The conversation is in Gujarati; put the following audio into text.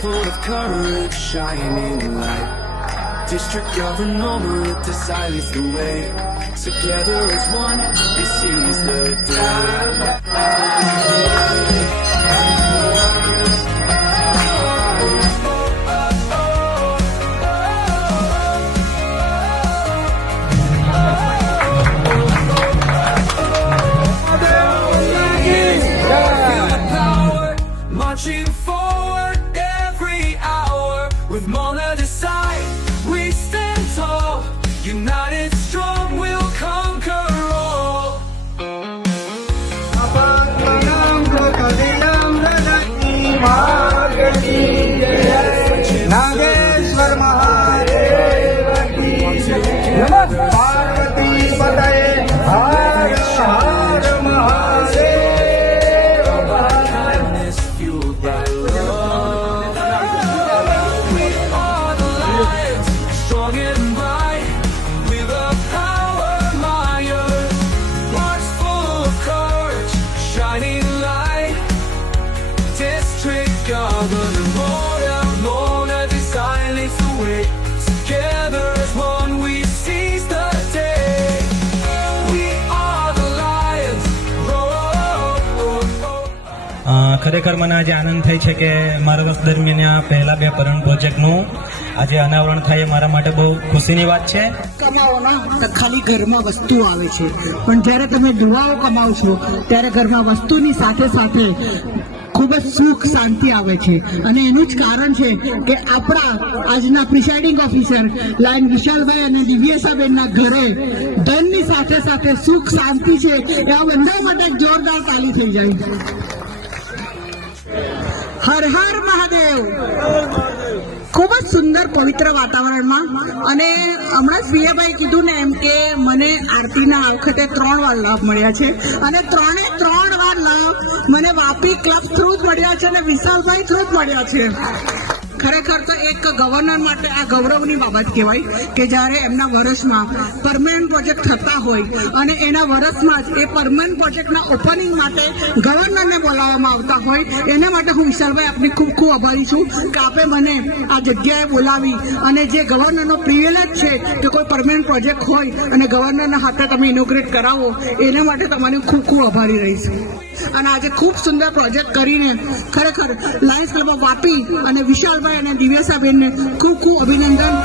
full of courage, shining light. District Governor Marita silence the way. Together as one, we seize the day. Marching forward every hour with Mona decide we stand tall, united strong we'll conquer all. Nageshwar Mahadev की पार्वती पतये हर हर Mahadev. Fueled by love, we are the lions, strong and bright, with a power mired, hearts full of courage, shining light. District Governor Mona silence the way. Together as one we seize the day. We are the lions. ખરેખર મને આજે આનંદ થાય છે કે મારા વર્ષ દરમિયાન આ પહેલા 2 પરણ પ્રોજેક્ટનું આજે અનાવરણ થાય એ મારા માટે બહુ ખુશીની વાત છે. કમાઓના તો ખાલી ઘરમાં વસ્તુ આવે છે, પણ જ્યારે તમે દુઆઓ કમાવ છો ત્યારે ઘરમાં વસ્તુની સાથે સાથે ખૂબ જ સુખ શાંતિ આવે છે. અને એનું જ કારણ છે કે આપણા આજના પ્રિસાઇડિંગ ઓફિસર લાયન વિશાલભાઈ અને દિવ્યેશાબેનના ઘરે ધનની સાથે સાથે સુખ શાંતિ છે. એ આ બંને માટે જોરદાર તાલી થઈ જાય. હર હર મહાદેવ. ખૂબ જ સુંદર પવિત્ર વાતાવરણમાં. અને હમણાં સીએભાઈ કીધું ને એમ કે મને આરતીના આ વખતે 3 વાર લાભ મળ્યા છે, અને 3 વાર લાભ મને વાપી ક્લબ થ્રુ જ મળ્યા છે અને વિશાલભાઈ થ્રુ જ મળ્યા છે. ખરેખર તો એક ગવર્નર માટે આ ગૌરવની બાબત કહેવાય કે જ્યારે એમના વર્ષમાં પરમેનન્ટ પ્રોજેક્ટ થતા હોય અને એના વર્ષમાં જ એ પરમેનન્ટ પ્રોજેક્ટના ઓપનિંગ માટે ગવર્નરને બોલાવવામાં આવતા હોય. એના માટે હું વિશાલભાઈ આપની ખૂબ ખૂબ આભારી છું કે આપે મને આ જગ્યાએ બોલાવી, અને જે ગવર્નરનો પ્રિવિલેજ છે કે કોઈ પરમેનન્ટ પ્રોજેક્ટ હોય અને ગવર્નરના હાથે તમે ઇનોગ્રેટ કરાવો, એના માટે તમારી ખૂબ ખૂબ આભારી રહીશ. અને આજે ખૂબ સુંદર પ્રોજેક્ટ કરીને ખરેખર લાયન્સ ક્લબ ઓફ વાપી અને વિશાલભાઈ અને દિવ્યેશાબેનને ખૂબ ખૂબ અભિનંદન.